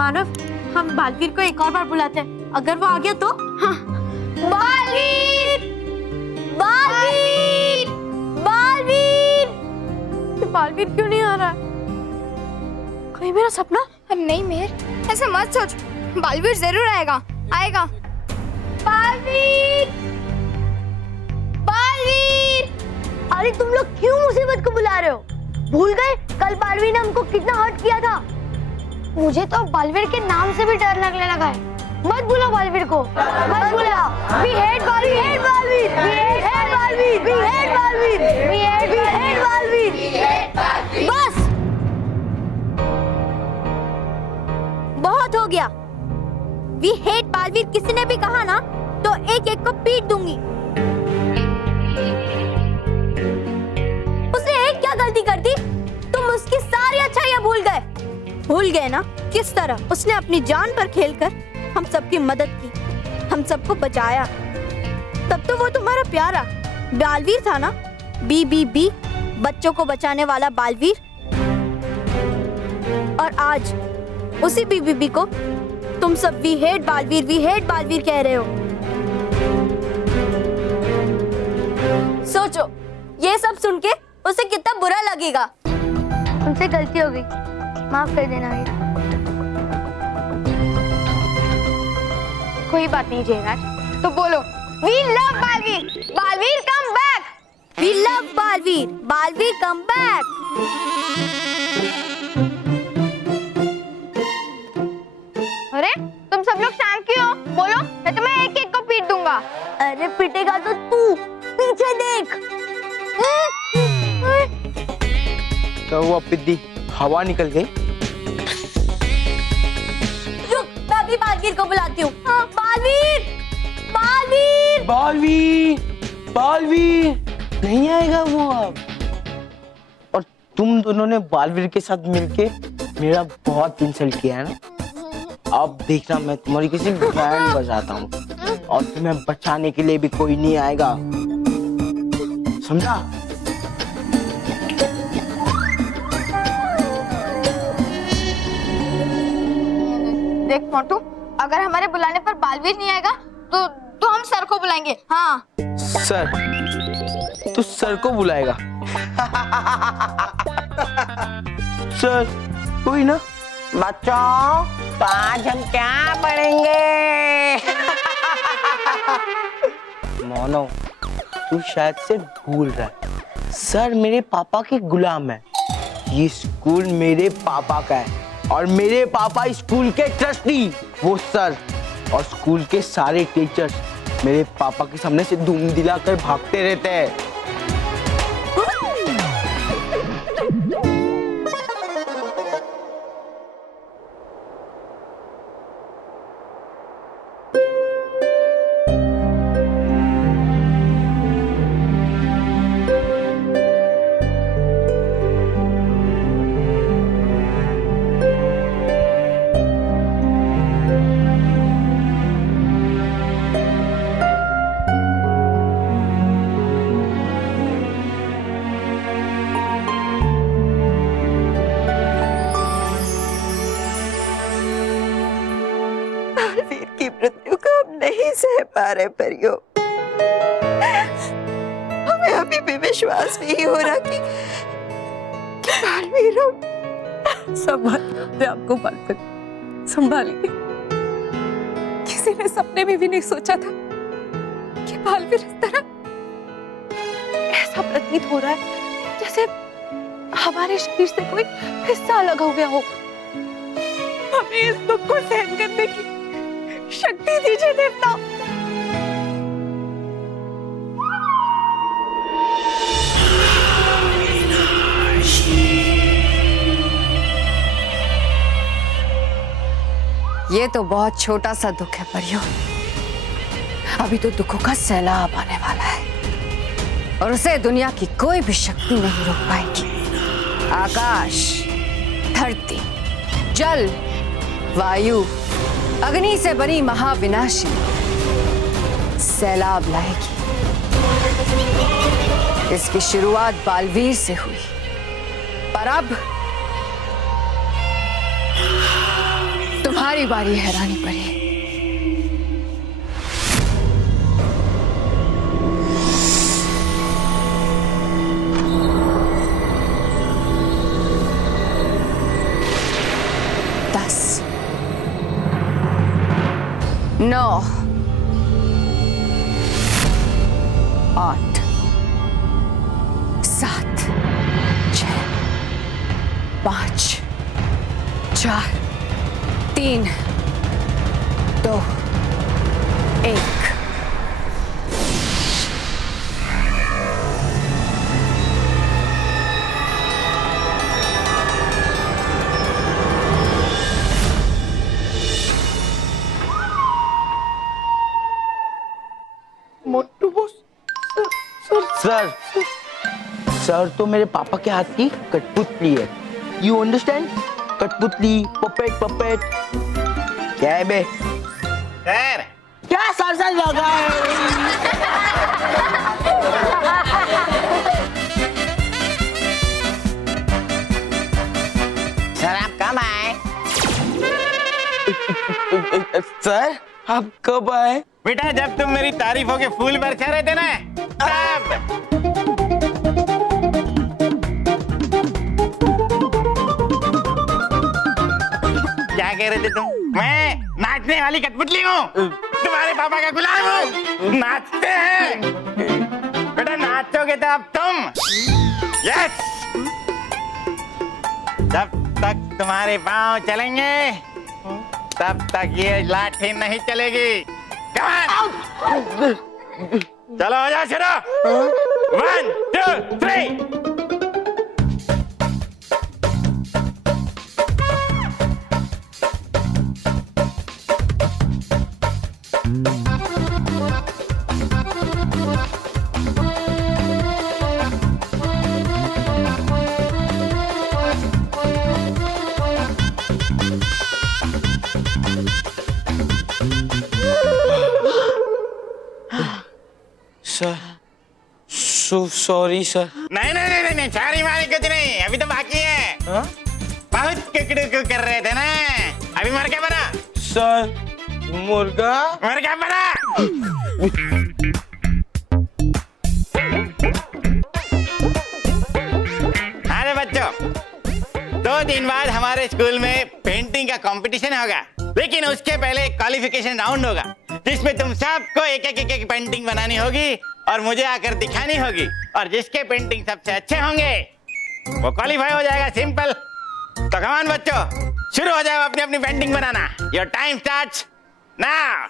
मानव, हम बालवीर को एक और बार बुलाते हैं, अगर वो आ गया तो। हाँ। बालवीर, बालवीर, बालवीर। बालवीर क्यों नहीं आ रहा? कोई मेरा सपना? नहीं मेहर, ऐसा मत सोच, बालवीर जरूर आएगा, आएगा। बालवीर, बालवीर। अरे तुम लोग क्यों मुसीबत को बुला रहे हो? भूल गए कल बालवीर ने हमको कितना हर्ट किया था? मुझे तो बालवीर के नाम से भी डर लगने लगा है। मत बुला बालवीर को, मत बुला। We hate Baalveer, we hate Baalveer, we hate Baalveer, we hate Baalveer, we hate Baalveer. बस, बहुत हो गया। We hate बालवीर किसी ने भी कहा ना तो एक एक को पीट दूंगी। उसने एक क्या गलती कर दी? तुम उसकी सारी अच्छाइयां भूल गए। भूल गए ना किस तरह उसने अपनी जान पर खेलकर हम सबकी मदद की, हम सबको बचाया। तब तो वो तुम्हारा प्यारा बालवीर था ना, BBB, बच्चों को बचाने वाला बालवीर। और आज उसी BBB को तुम सब we hate Baalveer, we hate Baalveer कह रहे हो। सोचो, ये सब सुन के उसे कितना बुरा लगेगा। तुमसे गलती हो गई, माफ कर देना भैया। कोई बात नहीं जयराज, तो बोलो we love Baalveer, Baalveer come back. We love Baalveer, Baalveer come back. अरे तुम सब लोग शांत क्यों हो? बोलो, मैं तुम्हें एक एक को पीट दूंगा। अरे पिटेगा तो तू, पीछे देख। तो वो पिद्दी हवा निकल गई। रुक, मैं अभी बालवीर को बुलाती हूँ। हाँ, बालवीर, बालवीर, बालवीर, बालवीर नहीं आएगा वो अब। और तुम दोनों ने बालवीर के साथ मिलके मेरा बहुत इंसल्ट किया है ना। अब देखना, मैं तुम्हारी किसी बैंड बजाता हूँ और तुम्हें बचाने के लिए भी कोई नहीं आएगा, समझा? देख मोटू, अगर हमारे बुलाने पर बालवीर नहीं आएगा तो हम सर को बुलाएंगे। हाँ सर? तू सर को बुलाएगा? सर कोई ना। बच्चों, तो आज हम क्या पढ़ेंगे? मोनो, तू शायद से भूल रहा है, सर मेरे पापा के गुलाम है। ये स्कूल मेरे पापा का है और मेरे पापा स्कूल के ट्रस्टी, वो सर और स्कूल के सारे टीचर्स मेरे पापा के सामने से धूम दिलाकर भागते रहते हैं। बालवीर की मृत्यु को हम नहीं सह पा रहे परियो। हमें अभी भी विश्वास नहीं हो रहा कि बालवीर हम संभालिए आपको, बालवीर संभालिए। किसी ने सपने में भी नहीं सोचा था कि बालवीर इस तरह, ऐसा प्रतीत हो रहा है जैसे हमारे शरीर से कोई हिस्सा अलग हो गया हो। हमें इस दुख को सहन करने की शक्ति दीजिए देवता। ये तो बहुत छोटा सा दुख है परियो, अभी तो दुखों का सैलाब आने वाला है और उसे दुनिया की कोई भी शक्ति नहीं रोक पाएगी। आकाश, धरती, जल, वायु, अग्नि से बनी महाविनाशी सैलाब लाएगी। इसकी शुरुआत बालवीर से हुई, पर अब तुम्हारी बारी है रानी परी। दस, 9, 8, 7, 6, 5, 4, 3, 2, 1। सर सर तो मेरे पापा के हाथ की कठपुतली है। You understand? कठपुतली, पपेट पपेट। क्या है बे? सर क्या सर सर लगा है? सर आप कब आए? सर आप कब आए? बेटा जब तुम मेरी तारीफों के फूल बरसा रहे थे ना तब। क्या कह रहे थे तुम? मैं नाचने वाली कठपुतली हूँ, तुम्हारे पापा का गुलाम हूँ। नाचते हैं बेटा, नाचोगे तो अब तुम। यस, जब तक तुम्हारे पाँव चलेंगे तब तक ये लाठी नहीं चलेगी। चलो हो जाओ शुरू। 1, 2, 3। Sir sorry sir. नहीं नहीं नहीं नहीं, सारी मारी कुछ नहीं, अभी तो बाकी है। बहुत कुकड़ू कर रहे थे ना, अभी मर क्या बना? सर मुर्गा। मर क्या बना? अरे बच्चों, 2 दिन बाद हमारे स्कूल में पेंटिंग का कंपटीशन होगा, लेकिन उसके पहले क्वालिफिकेशन राउंड होगा जिसमें तुम सबको एक पेंटिंग बनानी होगी और मुझे आकर दिखानी होगी, और जिसके पेंटिंग सबसे अच्छे होंगे वो क्वालिफाई हो जाएगा। सिंपल। तो कमान बच्चों, शुरू हो जाओ अपनी अपनी painting banana. Your time starts now.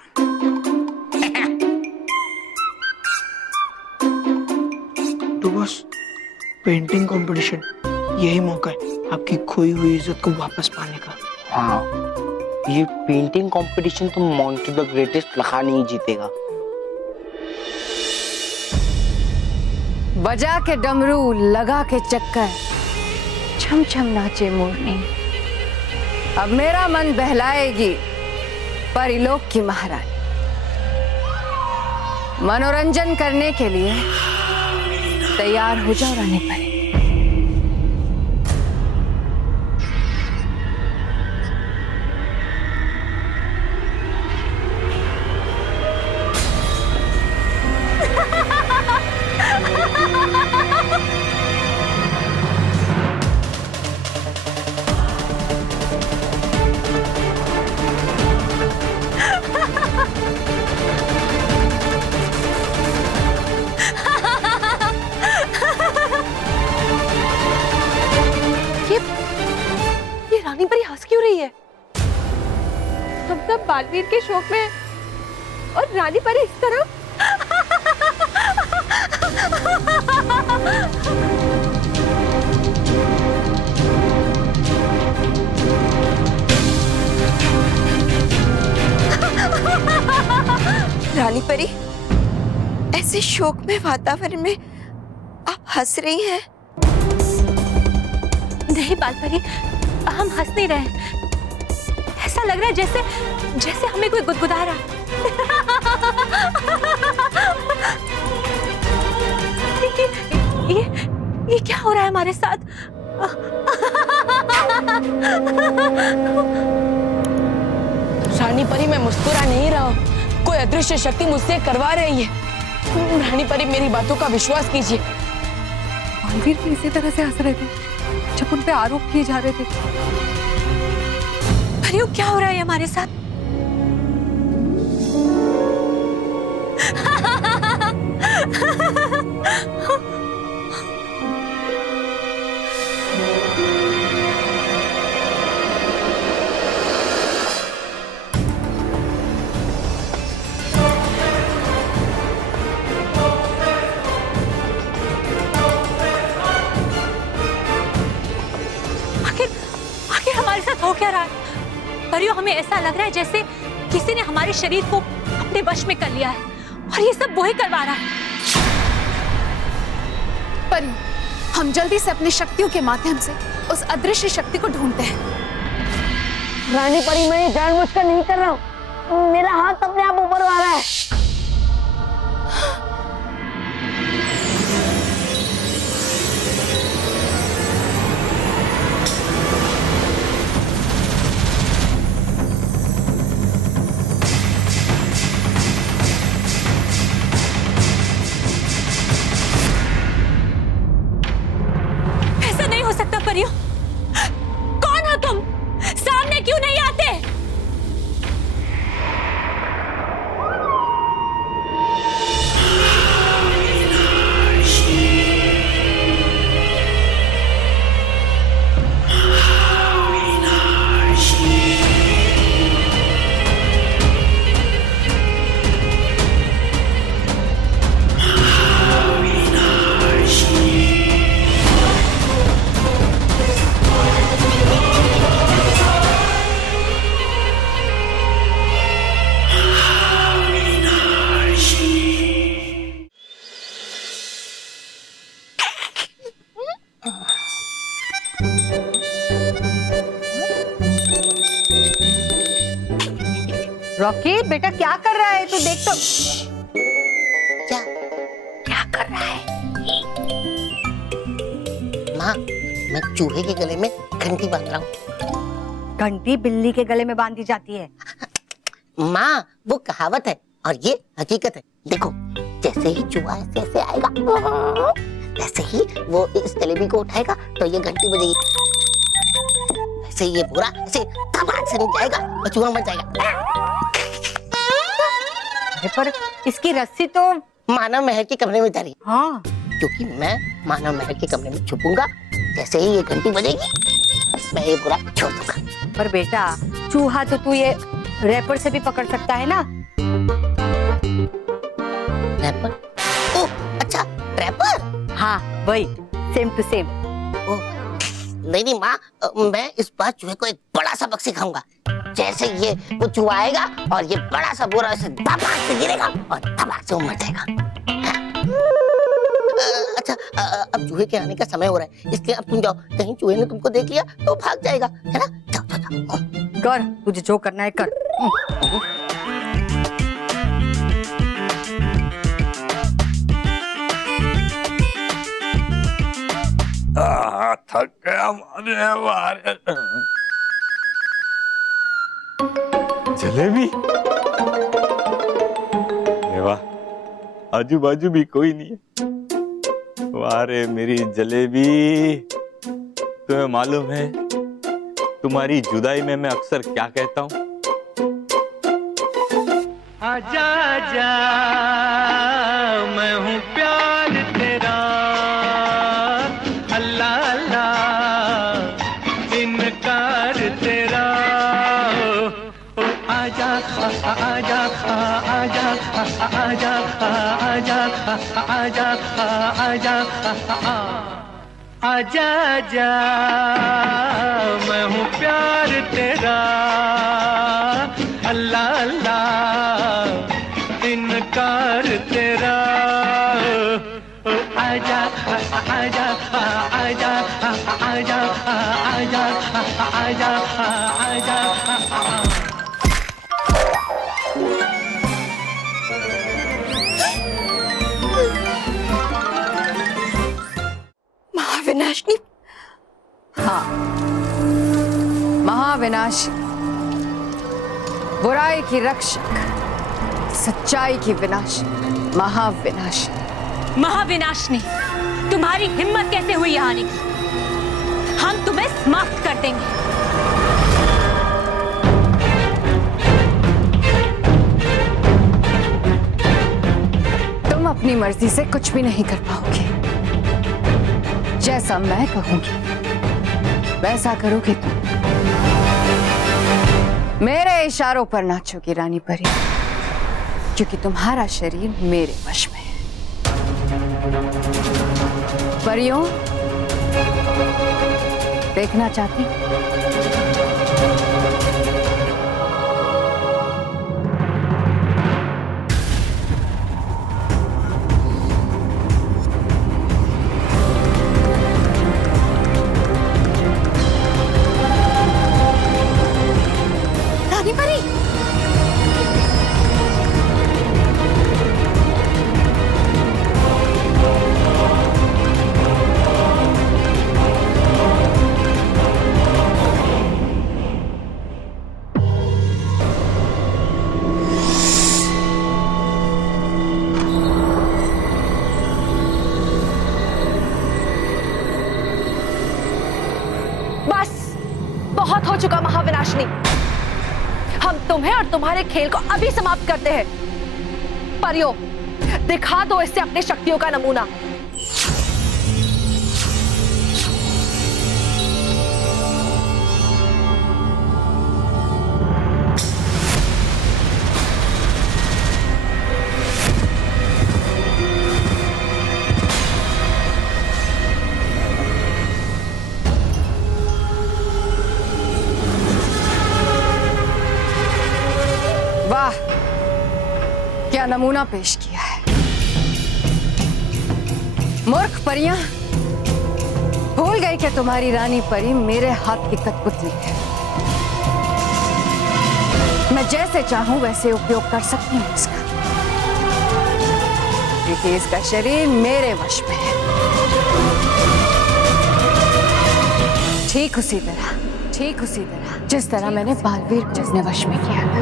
तो बस पेंटिंग कंपटीशन यही मौका है आपकी खोई हुई इज्जत को वापस पाने का। हाँ, ये पेंटिंग कंपटीशन तो मोंटू द ग्रेटेस्ट लखानी ही जीतेगा। बजा के डमरू, लगा के चक्कर, छम छम नाचे मोरनी। अब मेरा मन बहलाएगी परिलोक की महारानी। मनोरंजन करने के लिए तैयार हो जाओ रानी परी। ये रानी परी हंस क्यों रही है? हम सब बालवीर के शौक में और रानी परी इस तरह। रानी परी, ऐसे शोक में वातावरण में आप हंस रही हैं? नहीं बालपरी, हम हंस नहीं रहे हैं। ऐसा लग रहा है जैसे जैसे हमें कोई गुदगुदा रहा है। ये क्या हो रहा है हमारे साथ? मैं मुस्कुरा नहीं रहा हूँ, कोई अदृश्य शक्ति मुझसे करवा रही है। रानी परी, मेरी बातों का विश्वास कीजिए। बालवीर भी इसी तरह से हंस रहे थे जब उन पे आरोप किए जा रहे थे। परियो, क्या हो रहा है हमारे साथ? आखिर हमारे साथ हो क्या रहा है? परियो, हमें ऐसा लग रहा है जैसे किसी ने हमारे शरीर को अपने वश में कर लिया है और ये सब वही करवा रहा है। परियो, हम जल्दी से अपनी शक्तियों के माध्यम से उस अदृश्य शक्ति को ढूंढते हैं। रानी परी, मैं ये जानबूझकर नहीं कर रहा हूँ, मेरा हाथ अपने आप ऊपर आ रहा है। परियो, कौन हो तुम? सामने क्यों नहीं आते? रॉकी बेटा, क्या कर रहा है तू? देख तो। क्या कर रहा है? माँ, मैं चूहे के गले में घंटी बांध रहा हूँ। घंटी बिल्ली के गले में बांधी जाती है। माँ, वो कहावत है और ये हकीकत है। देखो, जैसे ही चूहा ऐसे आएगा, वैसे ही वो इस जलेबी को उठाएगा तो ये घंटी बजेगी। वैसे ही ये पूरा ऐसे धमाक से नीचे जाएगा और चूहा मर जाएगा। पर इसकी रस्सी तो मानव महल के कमरे में जा रही है। हाँ, क्योंकि मैं मानव महल के कमरे में छुपूंगा, जैसे ही ये घंटी बजेगी मैं ये पूरा छोड़ दूंगा। पर बेटा, चूहा तो तू ये रैपर से भी पकड़ सकता है ना? रैपर? ओह, अच्छा, रैपर? हाँ, वही, सेम टू सेम। नहीं माँ, मैं इस बार चूहे को एक बड़ा सबक सिखाऊंगा। जैसे ये वो चूहा आएगा और ये बड़ा सा बोरा ऐसे धमाक से गिरेगा और धमाक से वो मर जाएगा। अच्छा, अब चूहे के आने का समय हो रहा है, इसलिए अब तुम जाओ। कहीं चूहे ने तुमको देख लिया तो भाग जाएगा, है ना? जाओ जाओ जाओ। कर, तुझे जो करना है कर। थक गया मारे। जलेबी? वाह, आजू बाजू भी कोई नहीं है। वाह रे मेरी जलेबी। तुम्हें मालूम है तुम्हारी जुदाई में मैं अक्सर क्या कहता हूँ? आजा आजा, मैं हूँ प्यार तेरा, अल्लाह अल्लाह इनकार तेरा। ओ आजा आजा आजा आजा आजा आजा आजा आजा आजा, मैं हूँ प्यार तेरा, अल्लाह अल्लाह इनकार तेरा। ओ आजा आजा आजा आजा आजा आजा आजा। महाविनाशनी? हाँ, महाविनाश। बुराई की रक्षक, सच्चाई की विनाश, महाविनाश। महाविनाशनी, तुम्हारी हिम्मत कैसे हुई यहाँ आने की? हम तुम्हें समाप्त कर देंगे। तुम अपनी मर्जी से कुछ भी नहीं कर पाओगे। जैसा मैं कहूंगी वैसा करोगे तुम। मेरे इशारों पर नाचोगी रानी परी, क्योंकि तुम्हारा शरीर मेरे वश में है। परियों, देखना चाहती? रानी परी, बस बहुत हो चुका महाविनाशनी। हम तुम्हें और तुम्हारे खेल को अभी समाप्त करते हैं। परियों, दिखा दो इससे अपनी शक्तियों का नमूना। वाह, क्या नमूना पेश किया है। मूर्ख परियां, भूल गई कि तुम्हारी रानी परी मेरे हाथ की कठपुतली है। मैं जैसे चाहूं वैसे उपयोग कर सकती हूं इसका, क्योंकि इसका शरीर मेरे वश में है। ठीक उसी तरह जिस तरह मैंने बालवीर को अपने वश में किया था।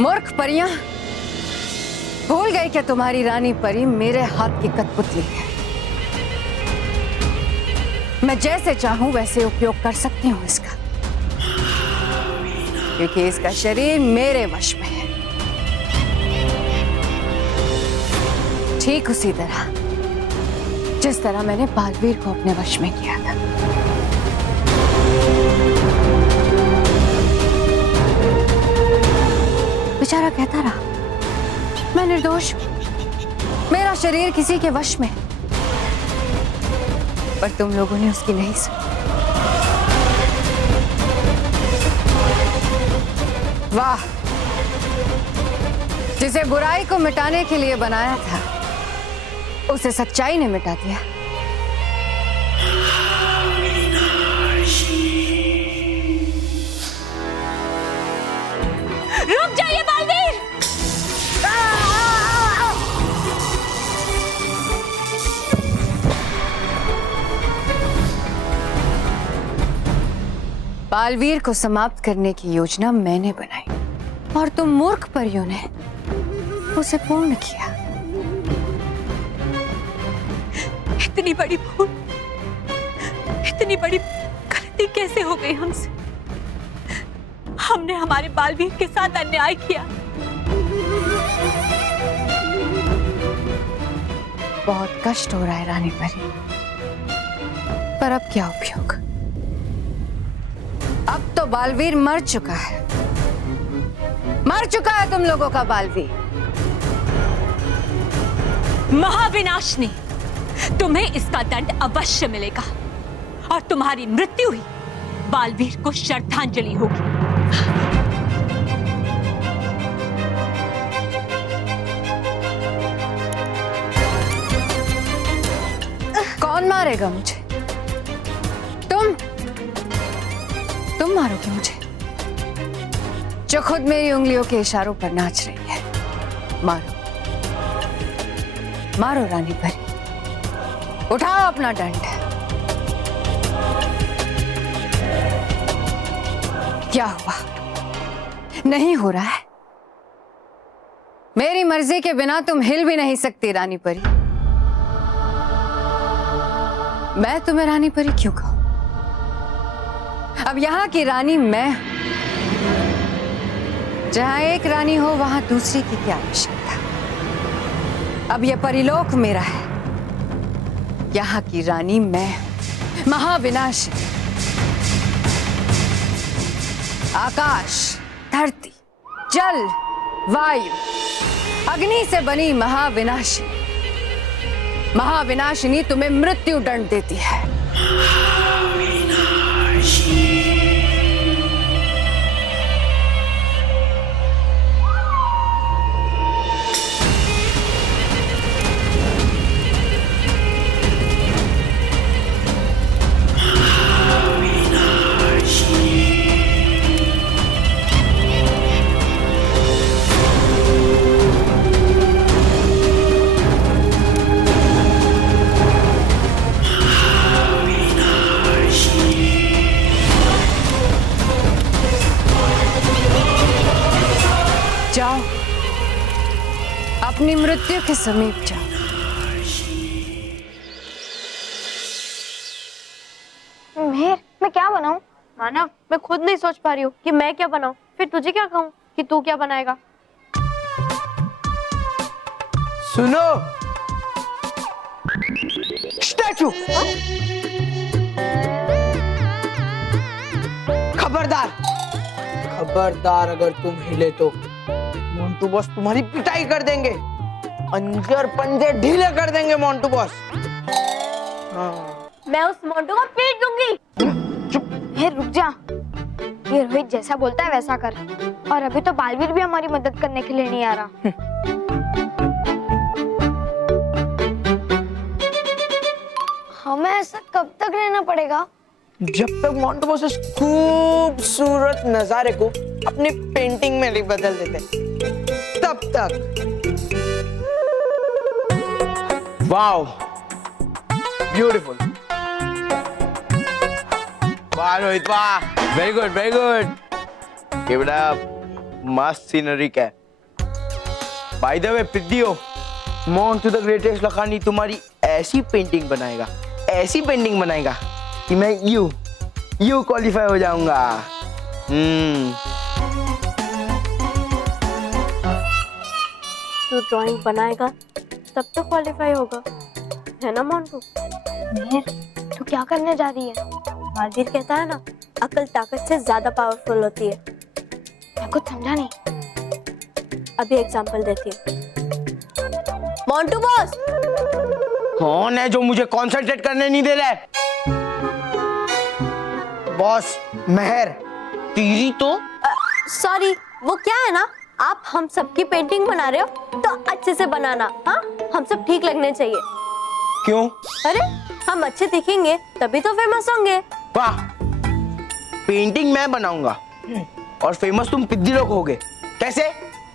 मूर्ख परियां, भूल गई कि तुम्हारी रानी परी मेरे हाथ की कठपुतली है। मैं जैसे चाहूं वैसे उपयोग कर सकती हूं इसका, क्योंकि इसका शरीर मेरे वश में है। ठीक उसी तरह जिस तरह मैंने बालवीर को अपने वश में किया था। बेचारा कहता रहा मैं निर्दोष हूं, मेरा शरीर किसी के वश में है, पर तुम लोगों ने उसकी नहीं सुनी। वाह, जिसे बुराई को मिटाने के लिए बनाया था उसे सच्चाई ने मिटा दिया। रुक जाइए बालवीर! बालवीर को समाप्त करने की योजना मैंने बनाई और तुम मूर्ख परियों ने उसे पूर्ण किया। इतनी बड़ी भूल, इतनी बड़ी गलती कैसे हो गई हमसे? हमने हमारे बालवीर के साथ अन्याय किया। बहुत कष्ट हो रहा है रानी परी, पर अब क्या उपयोग? अब तो बालवीर मर चुका है, मर चुका है तुम लोगों का बालवीर। महाविनाशनी, तुम्हें इसका दंड अवश्य मिलेगा और तुम्हारी मृत्यु ही बालवीर को श्रद्धांजलि होगी। कौन मारेगा मुझे? तुम मारोगे मुझे जो खुद मेरी उंगलियों के इशारों पर नाच रही है। मारो मारो रानी परी, उठाओ अपना दंड। क्या हुआ? नहीं हो रहा है? मेरी मर्जी के बिना तुम हिल भी नहीं सकती रानी परी। मैं तुम्हें रानी परी क्यों कहूं? अब यहां की रानी मैं हूं। जहां एक रानी हो वहां दूसरी की क्या आवश्यकता। अब यह परिलोक मेरा है, यहां की रानी मैं हूं, महाविनाशी। आकाश, धरती, जल, वायु, अग्नि से बनी महाविनाशी। महाविनाशिनी तुम्हें मृत्यु दंड देती है। जाओ, अपनी मृत्यु के समीप जाओ। मेहर, मैं क्या बनाऊं? मानव, मैं खुद नहीं सोच पा रही हूँ कि मैं क्या बनाऊं। फिर तुझे क्या कहूँ कि तू क्या बनाएगा? सुनो, स्टैचू। खबरदार, खबरदार, अगर तुम हिले तो मोंटू बॉस तुम्हारी पिटाई कर देंगे, अंजर पंजे ढीले कर देंगे मोंटू बॉस। हाँ। मैं उस मोंटू को पीट दूंगी। चुप। मेहर रुक जा, ये रोहित जैसा बोलता है वैसा कर। और अभी तो बालवीर भी हमारी मदद करने के लिए नहीं आ रहा। हमें ऐसा कब तक रहना पड़ेगा? जब तक मोंटू बॉस इस खूबसूरत नजारे को अपनी पेंटिंग में नहीं बदल देते तब तक। Wow, beautiful. वाह रोहित, वाह, वेरी गुड, वेरी गुड। ये बड़ा मस्त सीनरी का है। बाय द वे प्रीतियो, मोंटू द ग्रेटेस्ट लखानी तुम्हारी ऐसी पेंटिंग बनाएगा, ऐसी पेंटिंग बनाएगा कि मैं यू क्वालिफाई हो जाऊंगा। तू ड्राइंग बनाएगा तब तो क्वालिफाई होगा, है ना मोंटू? मेहर, तू क्या करने जा रही है? बालवीर कहता है ना, अकल ताकत से ज्यादा पावरफुल होती है। मैं कुछ समझा नहीं। अभी एग्जांपल देती हूँ। मोंटू बॉस, कौन है जो मुझे कंसंट्रेट करने नहीं दे रहा है? बॉस, मेहर, तेरी तो सॉरी, वो क्या है ना, आप हम सबकी पेंटिंग बना रहे हो तो अच्छे से बनाना। हाँ, हम सब ठीक लगने चाहिए। क्यों? अरे, हम अच्छे दिखेंगे तभी तो फेमस होंगे। वाह, पेंटिंग मैं बनाऊंगा और फेमस तुम पिद्दी लोग होगे। कैसे?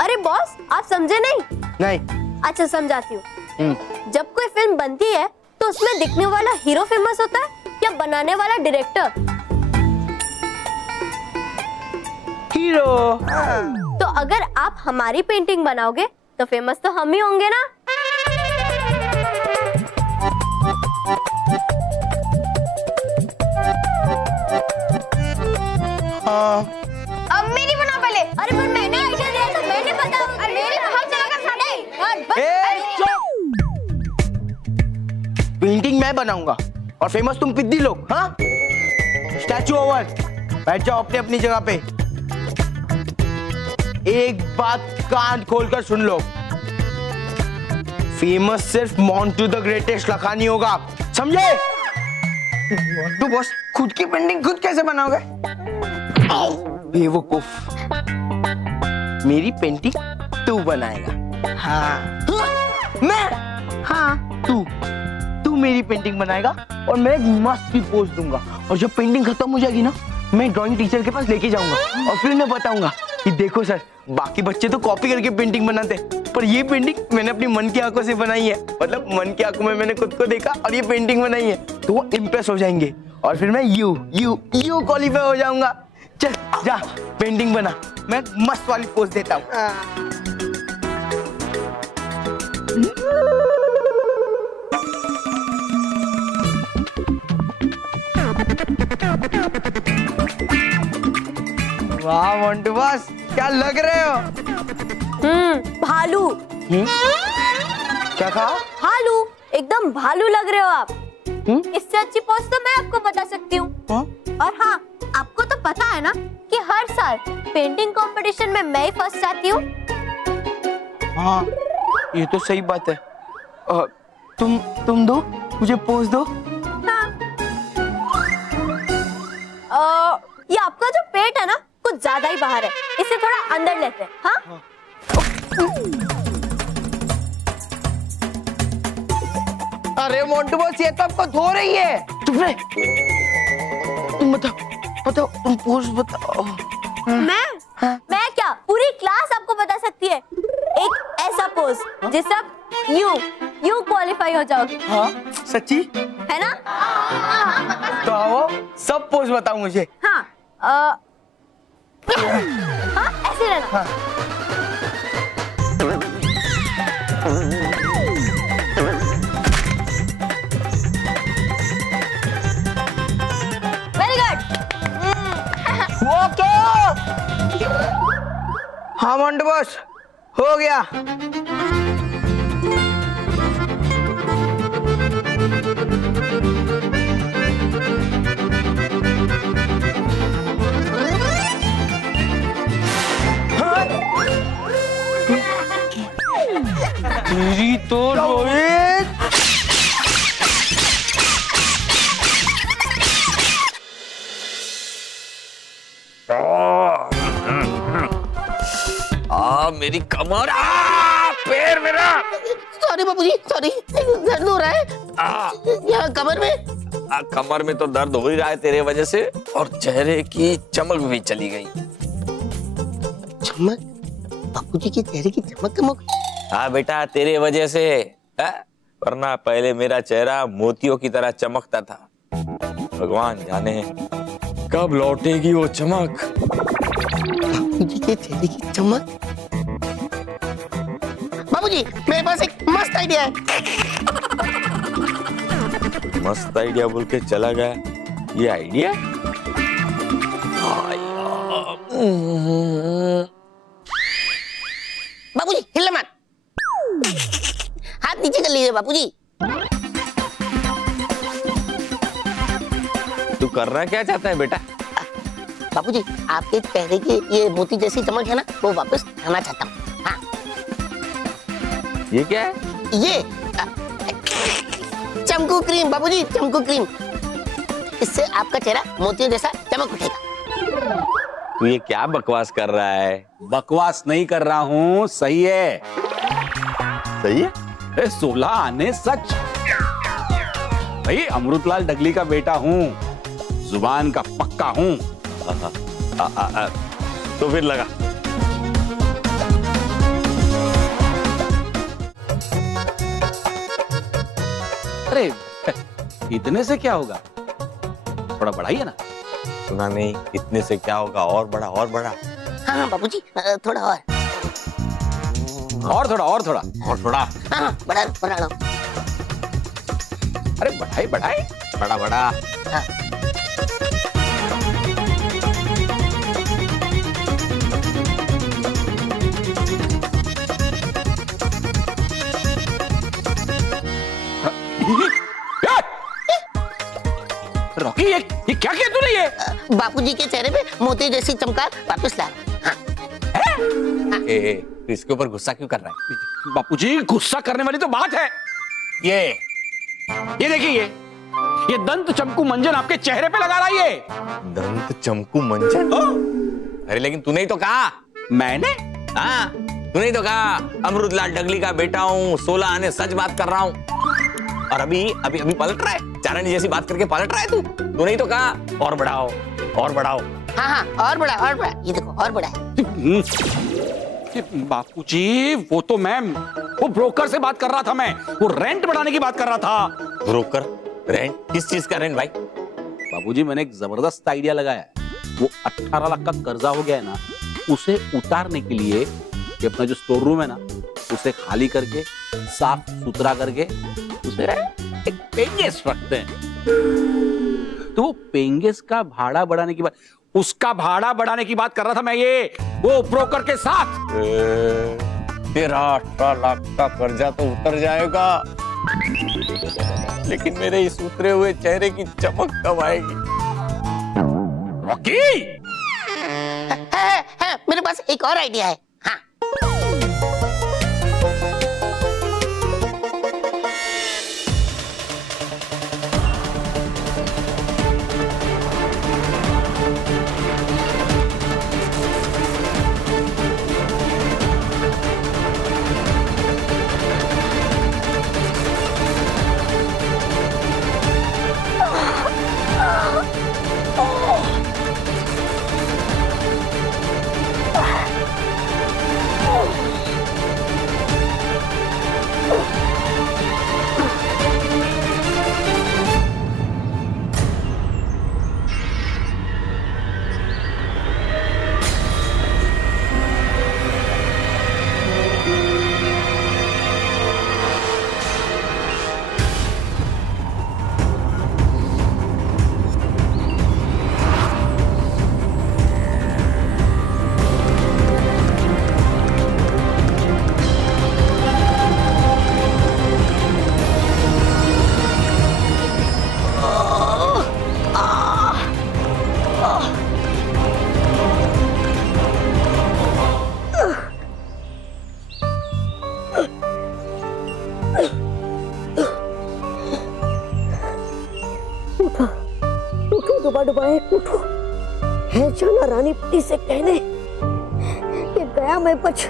अरे बॉस, आप समझे नहीं? नहीं। अच्छा, समझाती हूँ। जब कोई फिल्म बनती है तो उसमें दिखने वाला हीरो फेमस होता है या बनाने वाला डायरेक्टर? हीरो। तो अगर आप हमारी पेंटिंग बनाओगे तो फेमस तो हम ही होंगे ना। हाँ। अब मेरी बना पहले। अरे पर मैंने आइडिया दिया तो मैंने बताया। अरे मेरी हम चलेगा सामने। ए, चुप। पेंटिंग मैं बनाऊंगा और फेमस तुम पिद्दी लोग। हाँ, स्टैचू ओवर। बैठ जाओ अपनी अपनी जगह पे। एक बात कान खोलकर सुन लो, फेमस सिर्फ मोंटू द ग्रेटेस्ट लखानी होगा, समझे? मोंटू बॉस खुद की पेंटिंग खुद कैसे बनाओगे? बेवकूफ, मेरी पेंटिंग तू बनाएगा। हाँ। मैं? हाँ, तू मेरी पेंटिंग बनाएगा और मैं एक मस्त सी पोज दूंगा, और जब पेंटिंग खत्म हो जाएगी ना, मैं ड्राइंग टीचर के पास लेके जाऊंगा और फिर उन्हें बताऊंगा कि देखो सर, बाकी बच्चे तो कॉपी करके पेंटिंग बनाते हैं, पर ये पेंटिंग मैंने अपनी मन की आंखों से बनाई है। मतलब मन की आंखों में मैंने खुद को देखा और ये पेंटिंग बनाई है, तो वो इम्प्रेस हो जाएंगे और फिर मैं यू क्वालिफाई हो जाऊंगा। चल जा पेंटिंग बना, मैं मस्त वाली पोज देता हूँ। वाह मोंटू बॉस, क्या लग रहे हो? भालू। क्या कहा? भालू, एकदम भालू लग रहे हो आप। इससे अच्छी पोज तो मैं आपको बता सकती हूँ। और हाँ, आपको तो पता है ना कि हर साल पेंटिंग कंपटीशन में मैं ही फर्स्ट आती हूँ। हाँ, ये तो सही बात है। तुम दो, मुझे पोज दो। हाँ। ये आपका जो पेट है ना, कुछ ज्यादा ही बाहर है, इसे थोड़ा अंदर लेते हैं। हाँ? अरे मोंटू बॉस, ये तो आपको धो रही है। चुप रहे। तुम बताओ, तुम पोज बताओ। मैं क्या, पूरी क्लास आपको बता सकती है एक ऐसा पोज जिससे आप यूं क्वालिफाई हो जाओगे। हाँ, सच्ची है ना? तो आओ, सब पोज बताओ मुझे। हाँ, हाँ, ऐसे रहना। हाँ। Very good. ओके। हाँ मोंटू बॉस, हो गया। तेरी तो रोहित। मेरी कमर, पैर मेरा। सॉरी बाबूजी, सॉरी, दर्द हो रहा है यहाँ कमर में। कमर में तो दर्द हो ही रहा है तेरे वजह से, और चेहरे की चमक भी चली गई। चमक? बाबूजी के चेहरे की चमक? हाँ बेटा, तेरे वजह से। वरना पहले मेरा चेहरा मोतियों की तरह चमकता था। भगवान जाने कब लौटेगी वो चमक। बाबूजी के चेहरे की चमक। बाबूजी, मेरे पास एक मस्त आइडिया है। मस्त आइडिया बोल के चला गया। ये आइडिया? बाबूजी हिलना मत, हाथ नीचे कर लीजिए बाबूजी। तू करना क्या चाहता है बेटा? बाबूजी, आपके चेहरे की ये मोती जैसी चमक है ना, वो वापस आना चाहता हूँ। हाँ। ये क्या है? ये चमकू क्रीम बाबूजी, चमकू क्रीम। इससे आपका चेहरा मोतियों जैसा चमक उठेगा। तू ये क्या बकवास कर रहा है? बकवास नहीं कर रहा हूँ, सही है। सही है? 16 आने सच। भाई अमृतलाल डगली का बेटा हूँ, जुबान का पक्का हूँ। तो फिर लगा। अरे इतने से क्या होगा, थोड़ा बढ़ाइए ना। सुना नहीं, इतने से क्या होगा, और बड़ा और बड़ा। हाँ बाबूजी, थोड़ा और थोड़ा और थोड़ा और थोड़ा। हाँ, बड़ा बड़ा। अरे बढ़ाई बढ़ाई, बड़ा बड़ा। हाँ। रॉकी, ये क्या किया तूने? ये बापूजी के चेहरे पे मोती जैसी चमकार वापस ला। हाँ। इसके ऊपर गुस्सा क्यों कर रहा है? बापूजी, गुस्सा करने वाली तो बात है। ये देखिए, ये दंत चमकू मंजन आपके चेहरे पे लगा रहा है। ये दंत चमकू मंजन? अरे लेकिन तूने ही तो कहा। मैंने? हाँ, तूने ही तो कहा अमृतलाल डगली का बेटा हूँ, 16 आने सच बात कर रहा हूँ। और अभी पलट रहा है। चारानी जैसी बात करके पलट रहा है तूने ही तो कहा और बढ़ाओ और बढ़ाओ। हाँ हाँ, और बड़ा और बड़ा, ये देखो और बड़ा है। बापूजी वो तो मैम, वो ब्रोकर से बात कर रहा था मैं, वो रेंट बढ़ाने की बात कर रहा था। ब्रोकर? रेंट? किस चीज का रेंट भाई? बाबूजी मैंने एक जबरदस्त आइडिया लगाया है। वो 18 लाख का कर्जा हो गया है ना, उसे उतारने के लिए ये अपना जो स्टोर रूम है ना, उसे खाली करके साफ सुथरा करके उसे एक पेंगेस रखते हैं। तो वो पेंगेस का भाड़ा बढ़ाने की बात, उसका भाड़ा बढ़ाने की बात कर रहा था मैं, ये वो ब्रोकर के साथ। तेरा 18 लाख का कर्जा तो उतर जाएगा, लेकिन मेरे इस उतरे हुए चेहरे की चमक कब आएगी? रॉकी, है, मेरे पास एक और आइडिया है। हाँ, डुबा डुबाए उठो, है जाना रानी पति से कहने कि गया मैं बच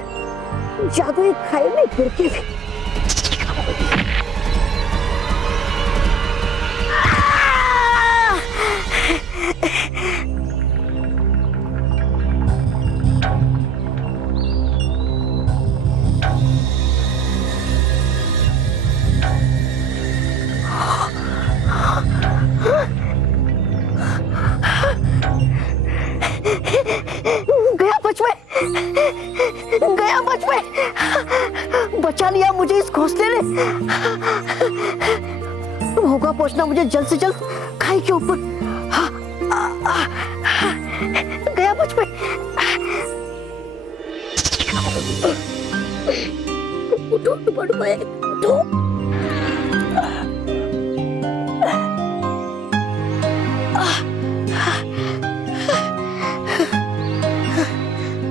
जादुई खाई में गिर के भी। गया बच में, बचा लिया मुझे इस घोंसले ने। होगा पहुंचना मुझे जल्द से जल्द खाई के ऊपर। गया बच में। उठो डुबा डुबाए, उठो।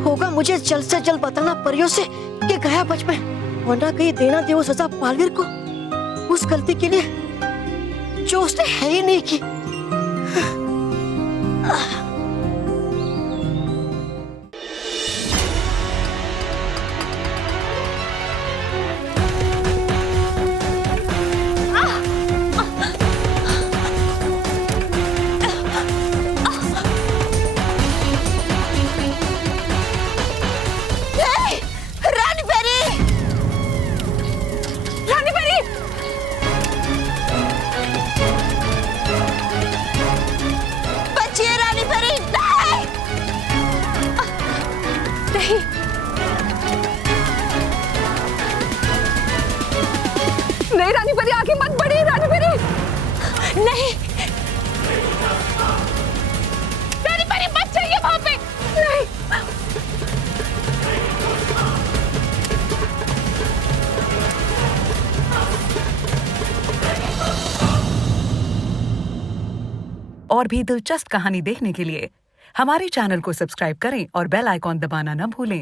होगा मुझे जल्द से जल्द बताना परियों से कि गया बच में, वरना कहीं देना दे वो सजा बालवीर को उस गलती के लिए जो उसने है ही नहीं की। नहीं रानी परी, आगे मत बढ़ी रानी परी। नहीं रानी परी, मत जाइए वहां पे। नहीं और भी दिलचस्प कहानी देखने के लिए हमारे चैनल को सब्सक्राइब करें और बेल आइकॉन दबाना न भूलें।